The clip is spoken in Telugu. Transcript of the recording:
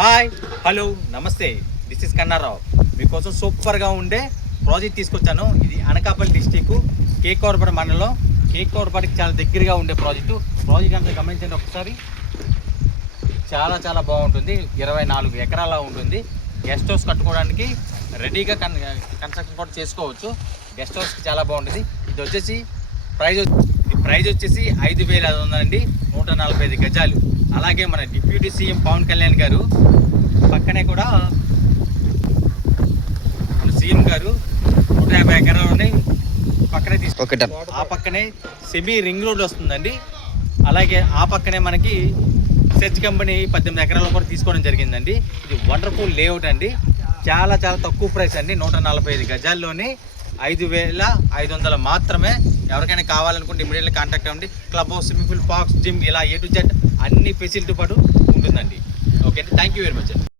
హాయ్ హలో నమస్తే, దిస్ ఇస్ కన్నారావు. మీకోసం సూపర్గా ఉండే ప్రాజెక్ట్ తీసుకొచ్చాను. ఇది అనకాపల్లి డిస్టిక్ కేకోరపాడు మండలం, కేకోరపాటికి చాలా దగ్గరగా ఉండే ప్రాజెక్ట్ అంతా గమనించండి ఒకసారి. చాలా చాలా బాగుంటుంది. 24 ఎకరాల ఉంటుంది. గెస్ట్ హౌస్ కట్టుకోవడానికి రెడీగా కన్స్ట్రక్షన్ కూడా చేసుకోవచ్చు. గెస్ట్ హౌస్కి చాలా బాగుంటుంది. ఇది వచ్చేసి ప్రైజ్ వచ్చేసి 5,500 అండి, 145 గజాలు. అలాగే మన డిప్యూటీ సీఎం పవన్ కళ్యాణ్ గారు పక్కనే కూడా మన సీఎం గారు 150 ఎకరాలని పక్కనే తీసుకుంటారు. ఆ పక్కనే సెమీ రింగ్ రోడ్ వస్తుందండి. అలాగే ఆ పక్కనే మనకి సెర్చ్ కంపెనీ 18 ఎకరాలు కూడా తీసుకోవడం జరిగిందండి. ఇది వండర్ఫుల్ లేఅవుట్ అండి. చాలా చాలా తక్కువ ప్రైస్ అండి. 145 గజాల్లోనే 5,500 మాత్రమే. ఎవరికైనా కావాలనుకుంటే ఇమీడియట్లీ కాంటాక్ట్ అవ్వండి. Club house, swimming pool, parks, gym ఇలా A to Z అన్ని ఫెసిలిటీ పాటు ఉంటుందండి. ఓకే అండి, థ్యాంక్ యూ వెరీ మచ్.